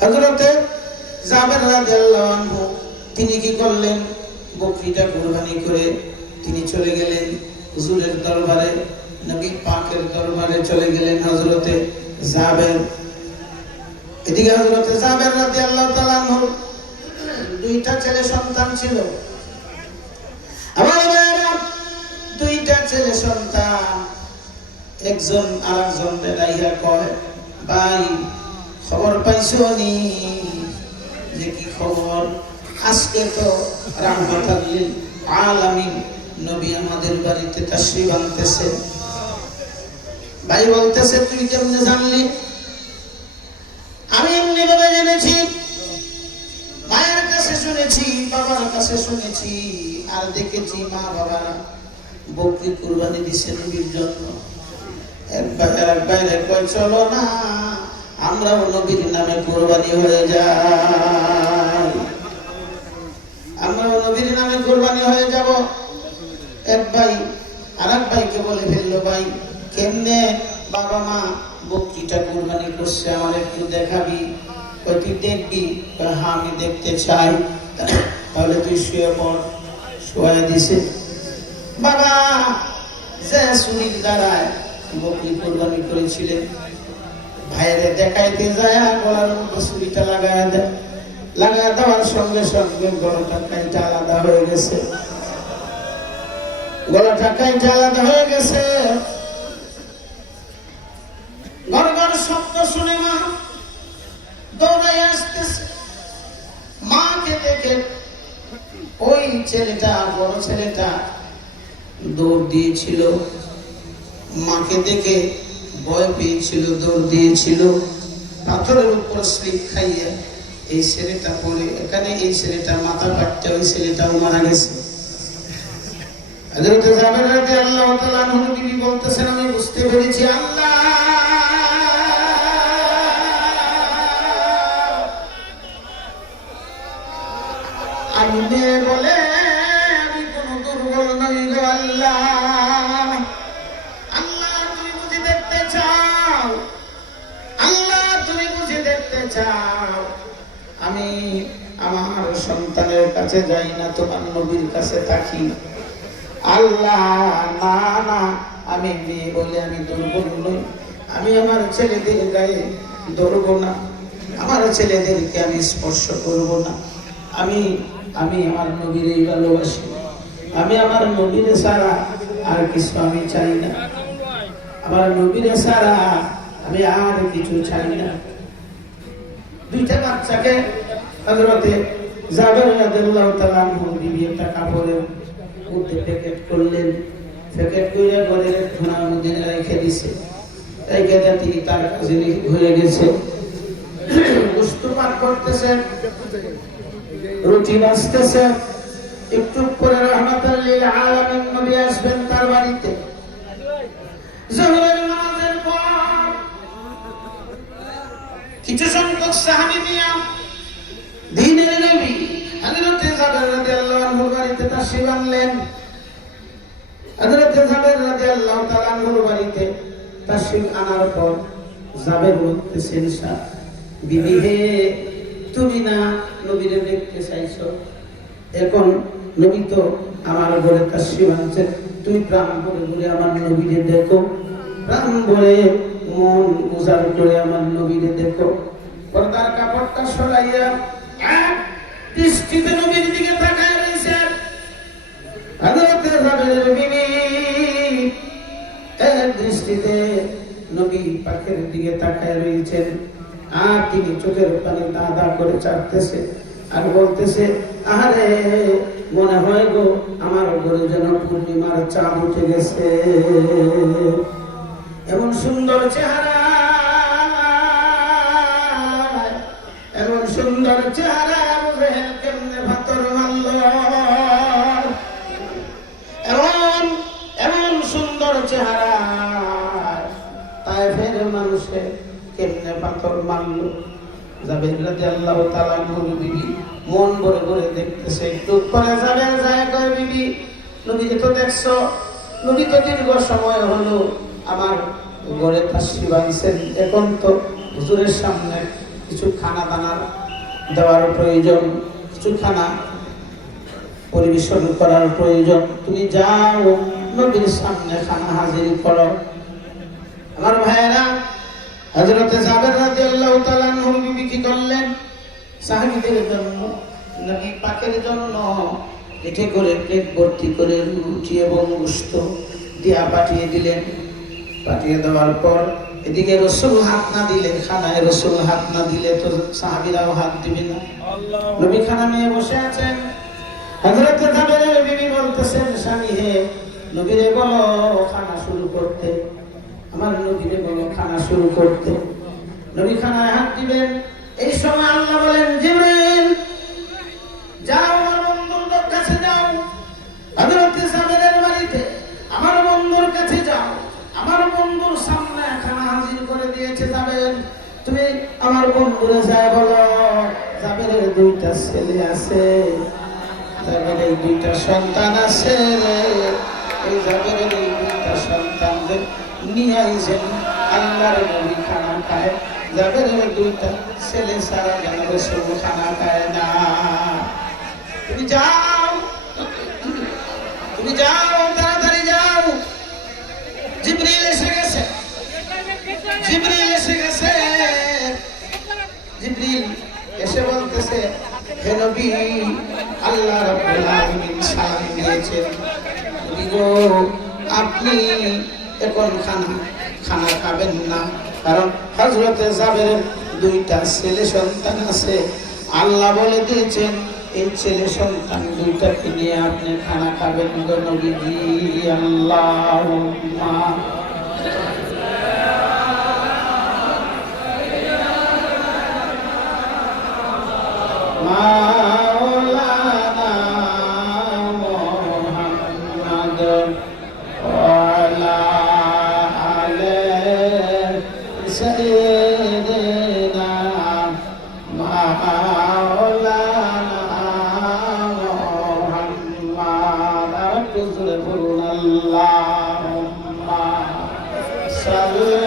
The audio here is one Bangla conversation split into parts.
হযরতে জাবের রাদিয়াল্লাহু আনহু তিনি কি করলেন, বকরিটা কুরবানি করে তিনি চলে গেলেন হুজুরের দরবারে, নবী পাকের দরবারে চলে গেলেন হযরতে জাবের। এদিকে হযরতে জাবের রাদিয়াল্লাহু তাআলা আনহু দুইটা ছেলে সন্তান ছিল। আমার ভাইরা, দুইটা ছেলে সন্তান, একজন আরেকজন দাঁড়াইয়া কয়, ভাই খবর পাইছো নি? যে কি খবর? আজকে তো রাহমাতাল লিল আলামিন নবী আমাদের বাড়িতে তাশরীফ আনতেছে। ভাই বলতেছে, তুই কেমনে জানলি? আমি এমনি ভাবে জেনেছি, মায়ের কাছে শুনেছি, বাবার কাছে শুনেছি, আর দেখেছি মা বাবারা বকরি কুরবানি দিছে নবীর জন্য। এক বাইরে কয়, চলো না আমরাও নবীর নামে কুরবানি হয়ে যাই, আমরাও নবীর নামে কুরবানি হয়ে যাব। এক ভাই আরেক ভাইকে বলে ফেললো, ভাই কেমনে বাবা মা বকরিটা কুরবানি করছে আমার একটু দেখাবি? তুই দেখবি? হ্যাঁ আমি দেখতে চাই। তাহলে তুই শুয়ে পড়। শুয়ে দিছে। বাবা যে সুনির দ্বারায় বকরি কুরবানি করেছিলেন, ভাইরে দেখাইতে যায় গলার মধ্যে ছুরিটা লাগায় দেয়। লাগায় দেওয়ার সঙ্গে সঙ্গে গলাটা কাইটা আলাদা হয়ে গেছে, গলাটা কাইটা আলাদা হয়ে গেছে। গড়গড় শব্দ শুনে মা দৌড়াই আসতেছে। মাকে দেখে ওই ছেলেটা, বড় ছেলেটা দৌড় দিয়েছিল, মাকে দেখে ভয় পেয়েছিল, দৌড় দিয়েছিল। পাথরের উপর স্লিপ খাইয়ে এই ছেলেটা পড়ে, এখানে এই ছেলেটা মাথা কাটতে, ওই ছেলেটাও মারা গেছে। হযরত জাবের রাদিয়াল্লাহু তাআলা আনহু তিনি বলতেছেন, আমি বুঝতে পেরেছি আল্লাহ আমি মেয়ে বলে আমি কোন দুর্বল নই গো আল্লাহ। আল্লাহ তুমি বুঝে দেখতে চাও, আল্লাহ তুমি বুঝে দেখতে চাও আমি আমার সন্তানের কাছে যাই না, তোমার নবীর কাছে থাকি। আল্লাহ না না, আমি মেয়ে বলে আমি দুর্বল নই, আমি আমার ছেলেদের গায়ে ধরবো না, আমার ছেলেদেরকে আমি স্পর্শ করবো না। আমি আমি আমার নবীরই ভালোবাসি, আমি আমার নবীরে ছাড়া আর কিছু আমি চাই না, আমার নবীরে ছাড়া আমি আর কিছু চাই না। দুইটা বাচ্চাকে হযরতে জাবের রাদিয়াল্লাহু তাআলা আনহু বিবি একটা কাপড়ের মধ্যে প্যাকেট করলেন, প্যাকেট করে ঘরের ধোঁয়ার মধ্যে রেখে দিছে। রেখে দিয়ে তিনি তার কাছে হয়ে গেছে, গোশত পাক করতেছেন, রুটি বাজতেছে। একটু পরে রাহমাতাল লিল আলামিন নবী আসবেন তার বাড়িতে। যোহরের নামাজের পর কিছু সংখ্যক সাহাবী মিয়া দ্বীনের নবী হযরত জাবের রাদিয়াল্লাহু আনহুর বাড়িতে তাশরীফ আনলেন। হযরত জাবের রাদিয়াল্লাহু তাআলা আনহুর বাড়িতে তাশরীফ আনার পর জাবের বলতেছেন, বিবি হে, তুমি না নবীরে দেখতে চাইছো, এখন নবী তো আমার ঘরে তাশরীফ আনছেন, তুমি প্রাণ ভরে ভরে আমার নবীরে দেখো, প্রাণ ভরে মন উজাড় করে আমার নবীরে দেখো। পর্দার কাপড়টা সরাইয়া এক দৃষ্টিতে নবীর দিকে তাকায় রয়েছেন। হযরত জাবেরের বিবি এক দৃষ্টিতে নবী পাকের দিকে তাকায় রয়েছেন, আর তিনি চোখের পানি দাদা করে চাটতেছে আর বলতেছে, আরে মনে হয় গো আমার ঘরে যেন পূর্ণিমার চাঁদ উঠে গেছে, এমন সুন্দর চেহারা, এমন সুন্দর চেহারা কেমনে ভাতর মারল, এমন এমন সুন্দর চেহারা তায়েফের মানুষে কেমনে পাথর মারল। জাবের রাদিয়াল্লাহু তাআলা আনহুর বিবি মন ভরে ভরে দেখতেছে। একটু পরে জাবের যায় কয়, বিবি নবীকে তো দেখছো, নবী তো দীর্ঘ সময় হলো আমার ঘরে তাশরীফ আনছেন, এখন তো হুজুরের সামনে কিছু খানা দানা দেওয়ার প্রয়োজন, কিছু খানা পরিবেশন করার প্রয়োজন। তুমি যাও নবীর সামনে খানা হাজির করো। আমার ভাইয়েরা, হযরত জাবের রাদিয়াল্লাহু তাআলা আনহু বিবি কি করলেন? সাহাবীদের জন্য, নবী পাকের জন্য এতে করে প্লেট ভর্তি করে রুটি এবং গোশত দিয়া পাঠিয়ে দিলেন। পাঠিয়ে দেওয়ার পর এদিকে রাসূল হাত না দিলে, খানায় রাসূল হাত না দিলে তো সাহাবীরাও হাত দিবে না। নবী খানা নিয়ে বসে আছেন। হযরত জাবেরের বিবি বলতেছেন, স্বামী হে, নবীরে বলো খানা শুরু করতে, আমার নবীরে বলো খানা শুরু করতে। নবী খানায় হাত দিবেন। এই সময় আল্লাহ বলেন, জিবরিল যাও আমার বন্ধুর কাছে যাও, হযরত জাবেরের বাড়িতে আমার বন্ধুর কাছে যাও, আমার বন্ধুর সামনে খানা হাজির করে দিয়েছে জাবের, তুমি আমার বন্ধুরে যায় বলো জাবেরের দুইটা ছেলে আছে, জাবেরের দুইটা সন্তান আছে, এই জাবেরের এই দুইটা সন্তানদের নিয়ে আইছেন আল্লাহর নবী খানা খায়, জাবেরের দুইটা ছেলে সারা যেন রাসূল খানা খায় না। তুমি যাও, তুমি যাও, তাড়াতাড়ি যাও। জিবরিল এসে গেছে, জিবরিল এসে গেছে। জিবরিল এসে বলতেছে, হে নবী, আল্লাহ রাব্বুল আলামিন সালাম দিয়েছেন, নবী গো আপনি এখন খানা খাবেন না, কারণ হযরত জাবেরের দুইটা ছেলে সন্তান আছে, আল্লাহ বলে দিয়েছেন এই ছেলে সন্তান দুইটাকে নিয়ে আপনি খানা খাবেন গো নবীজি। আল্লাহুম্মা মাওলানা মুহাম্মদ ওয়া আলা আলি সাইয়্যিদিনা মাওলানা মুহাম্মদ। আরেকটু জোরে বলুন, আল্লাহুম্মা সাল্লি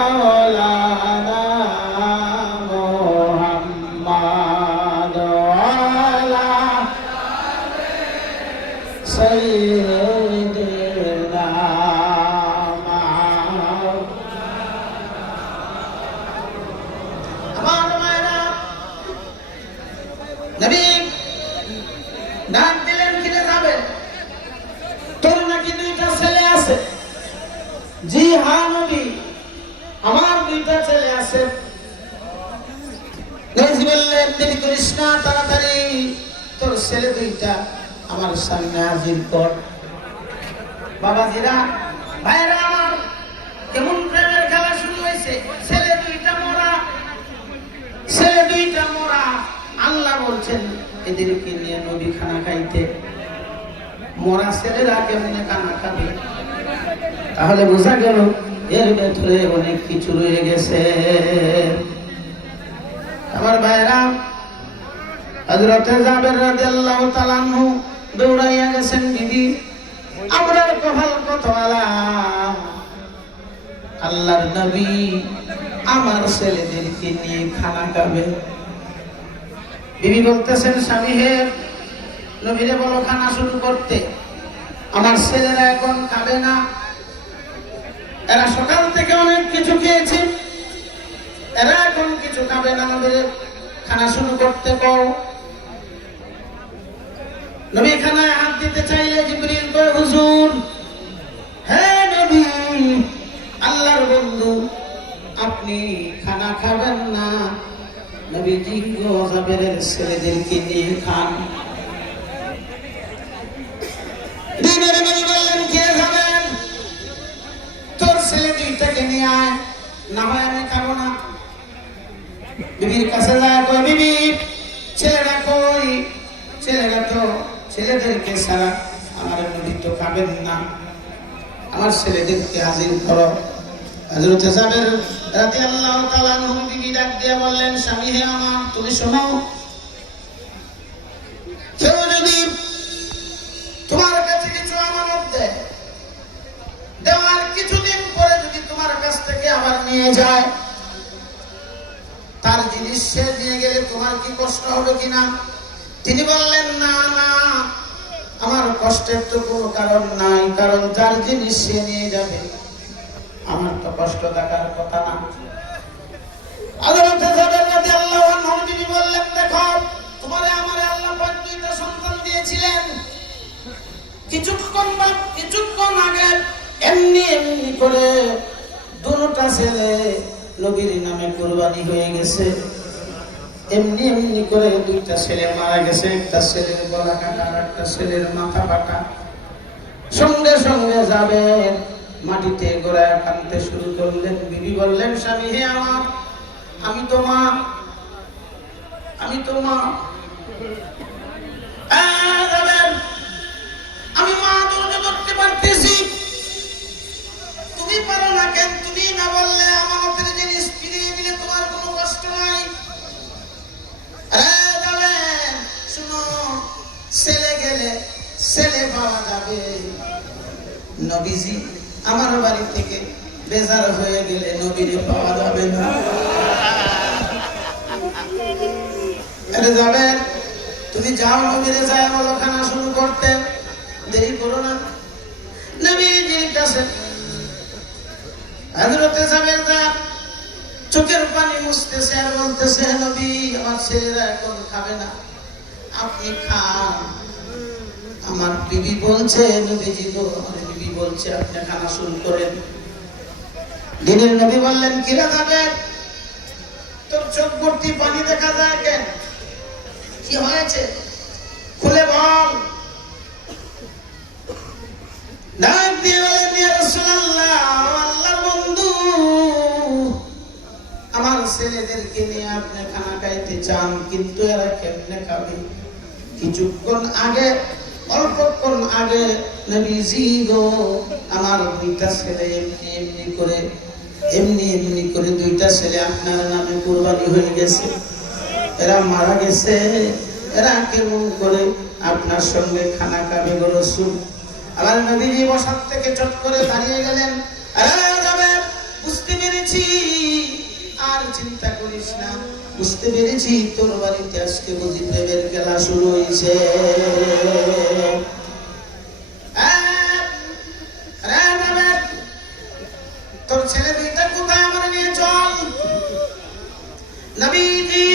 মাওলানা মুহাম্মদ ওয়া আলা সাইয়্যিদিনা আমার মায়েরা। নবী ডাক দিলেন, কিনে যাবে? তোর নাকি দুইটা ছেলে আছে? জি হ্যাঁ নবী, আমার দুইটা ছেলে আছে। নবী বললেন, দেরি করিস না, তাড়াতাড়ি তোর ছেলে দুইটা আমার সামনে হাজির কর। বাবাজিরা, ভাইরা আমার, কেমন প্রেমের খেলা শুরু হয়েছে। ছেলে দুইটা মরা, ছেলে দুইটা মরা। আল্লাহ বলছেন এদেরকে নিয়ে নবী খানা খাইতে। মরা ছেলেরা কেমনে খানা খাবে? তাহলে বোঝা গেল এর ভেতরে অনেক কিছু রয়ে গেছে। আমার ভাইরা, হযরত জাবের রাদিয়াল্লাহু তাআলা আনহু দৌড়াইয়া গেছেন, বিবি আমরার কপাল কত আলা, আল্লাহর নবী আমার ছেলেদেরকে নিয়ে খানা খাবে। বিবি বলতেছেন, স্বামী হে, নবীরে বলো খানা শুরু করতে, আমার ছেলেরা এখন খাবে না, এরা সকাল থেকে অনেক কিছু খেয়েছে, এরা এখন কিছু খাবে না, নবীরে খানা শুরু করতে কও। নবী খানায় হাত দিতে চাইলে জিবরিল কয়, হুজুর, হে নবী, আল্লাহর বন্ধু, আপনি খানা খাবেন না, নবীজি গো জাবেরের ছেলেদেরকে নিয়ে খান। দিনের নবী বললেন, কে যাবেন? তোর ছেলে দুইটাকে নিয়ে আয়, না হয় আমি খাবো না। বিবির কাছে যায়, কই বিবি, ছেলেরা কই? ছেলেরা তো ছেলেদেরকে ছাড়া আমার নবী তো খাবেন না, আমার ছেলেদেরকে হাজির করো। হযরত জাবের রাদিয়াল্লাহু তাআলা আনহু বিবি ডাক দিয়ে বললেন, স্বামী হে আমার, তুমি শোনো, কেউ যদি তোমার কাছে কিছু আমানত দেয়, নিয়ে যায়, তার জিনিস সে নিয়ে গেলে তোমার কি কষ্ট হবে কিনা? তিনি বললেন, না না, আমার কষ্টের তো কোনো কারণ নাই, কারণ যার জিনিস সে নিয়ে যাবে, আমার তো কষ্ট থাকার কথা না। হযরত জাবের রাদিয়াল্লাহু আনহু তিনি বললেন, দেখো, তোমারে আমারে আল্লাহ পাক দুইটা সন্তান দিয়েছিলেন, কিছুক্ষণ আগে এমনি এমনি করে দুটো ছেলে নবীর নামে কুরবানি হয়ে গেছে। এমনি এমনি করে দুইটা ছেলে মারা গেছে, একটা ছেলের গলা কাটা আর একটা ছেলের মাথা কাটা। সঙ্গে সঙ্গে যাবেন মাটিতে গোড়ায় কাঁদতে শুরু করলেন। বিবি বললেন, স্বামী হে আমার, আমি তো মা, আমি মা ধৈর্য ধরতে পারতেছি, তুমি পারো না কেন? তুমি না বললে আমাদের জিনিস ফিরিয়ে দিলে তোমার কোনো কষ্ট নাই। শুনো, ছেলে গেলে ছেলে পাওয়া যাবে, নবীজি আমার বাড়ি থেকে বেজার হয়ে গেলে নবীরে পাওয়া যাবে না। যাবে, তুমি যাও নবীরে, যায় বলো খানা শুরু করতে, দেরি করো না। নবীজির কাছে হযরতে জাবের চোখের পানি মুছতেছে আর বলতেছে, নবী, আমার ছেলেরা এখন খাবে না, আপনি খান। আমার বিবি বলছে, নবীজি গো, আমার বিবি বলছে আপনি খানা শুরু করেন। দিনের নবী বললেন, কিরা যাবে, তোর চোখ ভর্তি পানি দেখা যায় কেন? কি হয়েছে, খুলে বল। ডাক দিয়ে বলেন, ইয়া রাসূলুল্লাহ, আল্লাহর বন্ধু, আমার ছেলেদেরকে নিয়ে আপনি খানা খাইতে চান, কিন্তু এরা কেমনে খাবে? কিছুক্ষণ আগে, অল্পক্ষণ আগে নবীজি গো, আমার দুইটা ছেলে এমনি এমনি করে দুইটা ছেলে আপনার নামে কুরবানি হয়ে গেছে, এরা মারা গেছে, এরা কেমন করে আপনার সঙ্গে খানা খাবে গো রাসূল? আবার নবীজি বসার থেকে চট করে দাঁড়িয়ে গেলেন। বুঝতে পেরেছি, আর চিন্তা করিস না, বুঝতে পেরেছি তোর বাড়িতে আজকে বুঝি প্রেমের খেলা শুরু হয়েছে। তোর ছেলে দুইটা কোথায়, আমার নিয়ে চল। নবীজি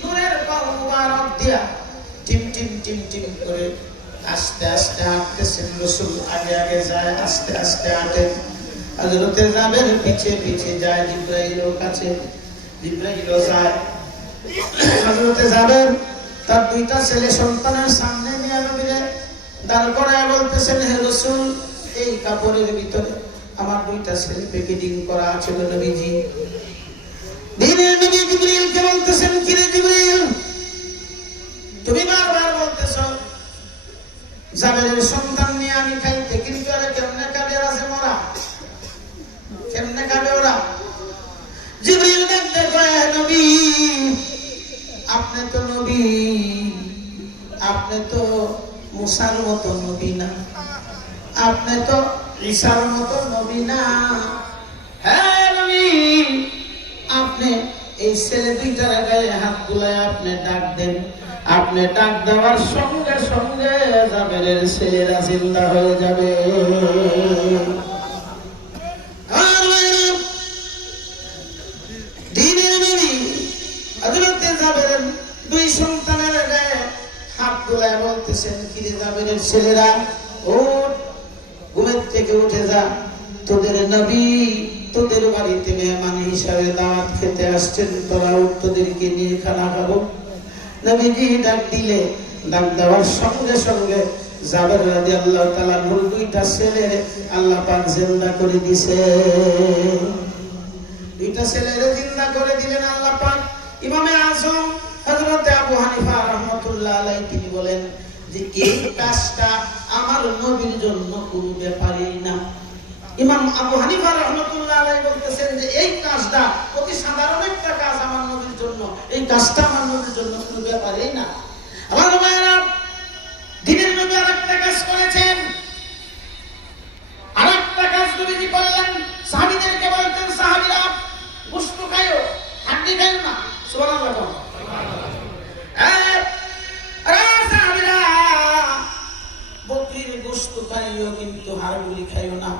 নূরের পাও মুবারক দিয়া টিম টিম টিম টিম করে আস্তে আস্তে হাঁটতেছেন। রাসূল আগে আগে যায়, আস্তে আস্তে হাঁটেন। হযরতে জাবের পিছে পিছে যায়, জিবরাইলের কাছে জিবরাইলও যায়। হযরতে জাবের তার দুইটা ছেলে সন্তানের সামনে নিয়ে নবীরে দাঁড় করায় বলতেছেন, হে রাসূল, এই কাপড়ের ভিতরে আমার দুইটা ছেলে প্যাকেটিং করা আছে নবীজি। দিনের নবী জিবরাইলকে বলতেছেন, কি রে জিবরাইল, তুমি বারবার বলতেছো জাবেরের সন্তান নিয়ে আমি খাইতে, কিন্তু আরে কেমনে খাবে, আছে মরা, কেমনে খাবে ওরা? জিবরাইল ডাকতে কয়, নবী, আপনি তো নবী, আপনি তো মুসার মতো নবী না, আপনি তো ঈসার মতো নবী না। হ্যাঁ নবী, আপনি এই ছেলে দুইটার গায়ে হাত বুলায় আপনি ডাক দেন, আপনি ডাক দেওয়ার সঙ্গে সঙ্গে জাবেরের ছেলেরা জিন্দা হয়ে যাবে। দিনের নবী হযরতে জাবেরের দুই সন্তানের গায়ে হাত বুলায় বলতেছেন, কি রে জাবেরের ছেলেরা, ওঠ, ঘুমের থেকে উঠে যা, তোদের নবী তোদের বাড়িতে মেহমান হিসাবে দাওয়াত খেতে আসছেন, তোরা উঠ, তোদেরকে নিয়ে খানা খাবো। নবীজি ডাক দিলে, ডাক দেওয়ার সঙ্গে সঙ্গে জাবের রাদিয়াল্লাহু তাআলা নূর দুইটা ছেলে আল্লাহ পাক জিন্দা করে দিয়েছে। দুইটা ছেলেরে জিন্দা করে দিলেন আল্লাহ পাক। ইমামে আযম হযরত আবু হানিফা রাহমাতুল্লাহ আলাইহি তিনি বলেন যে এই কাজটা আমার নবীর জন্য কোনো ব্যাপারই না। ইমাম আবু হানিফা রাহমাতুল্লাহ আলাইহি বলতেছেন যে এই কাজটা অতি সাধারণ একটা কাজ আমার নবীর জন্য, এই কাজটা আমার নবীর জন্য কোনো ব্যাপারই না। আমার ভাইরা, দিনের নবী আরেকটা কাজ করেছেন, আরেকটা কাজ নবীজি করলেন। সাহাবীদেরকে বলতেন, সাহাবীরা সুবহানাল্লাহ। সাহাবীরা বকরির গোশত খাইও কিন্তু হাড়গুলি খাইও না।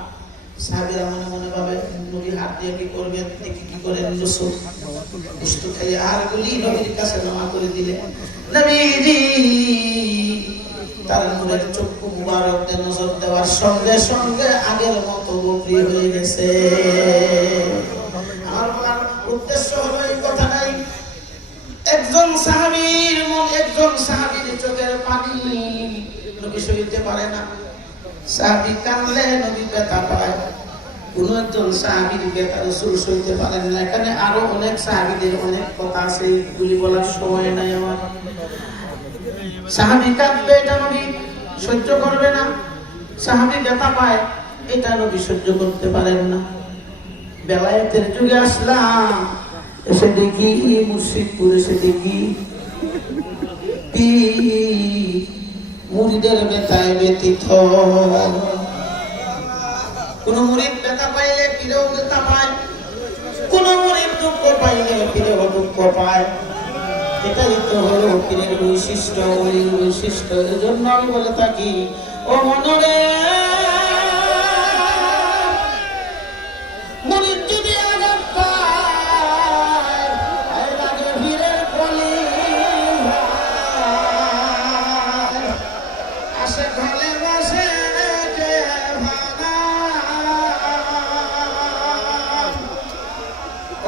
সাহাবীরা মনে মনে ভাবে নবী হাত দিয়ে কি করবে, দেখি কি করে গোশত খাইয়ে হাড়গুলি নবীর কাছে জমা করে দিলে নবীজি তার নূরের চক্ষু মুবারকে নজর দেওয়ার সঙ্গে সঙ্গে আগের মতো বকরি হয়ে গেছে। আমার বলার উদ্দেশ্য হলো এই কথাটাই, একজন সাহাবীর চোখের পানি নবী সইতে পারে না। সাহাবী কাঁদলে নবী ব্যথা পায়। কোন একজন সাহাবীর ব্যথা রাসূল সইতে পারেন না। এখানে আরো অনেক সাহাবীদের অনেক কথা আছে, এগুলি বলার সময় নাই আমার। সাহাবী কাঁদবে, এটা নবী সহ্য করবে না। সাহাবী ব্যথা পায়, এটা নবী সহ্য করতে পারেন না। বেলায়েতের যুগে আসলাম, এসে দেখি মুর্শিদপুর, এসে দেখি মুরিদের ব্যথায় ব্যথিত। কোন মুরিদ ব্যথা পাইলে পীরেও ব্যথা পায়, কোন মুরিদ দুঃখ পাইলে পীরেও দুঃখ পায়। এটাই তো হলো পীরের বৈশিষ্ট্য, ওলির বৈশিষ্ট্য। এজন্য আমি বলে থাকি, ও মনরে মুরিদ যদি আঘাত পায়, লাগে পীরের কলি আসে ঘরে বসে যে ভাঙা।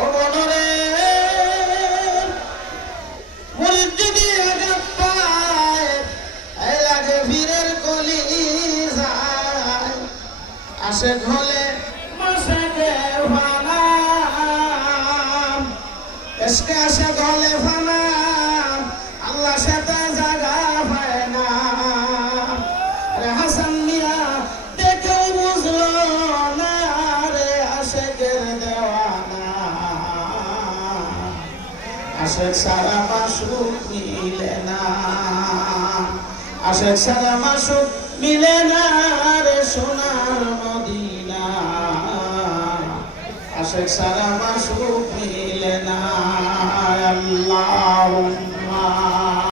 ও মনরে মুরিদ যদি আঘাত পায়, লাগে পীরের কলি যায় আসে ঘরে বসে যে ভাঙা। এসকে আসে ঘরে ভাঙা, আল্লাহ সাথে জায়গা পায় না। আরে হাসান মিয়া দেখেও বুঝলো না রে আশেকের দেওয়ানা। আশেক সারা মাশরুক মিলে না, আশেক সারা মাশরুক মিলে না রে সোনার মদিনা। আশেক সারা মাশরুক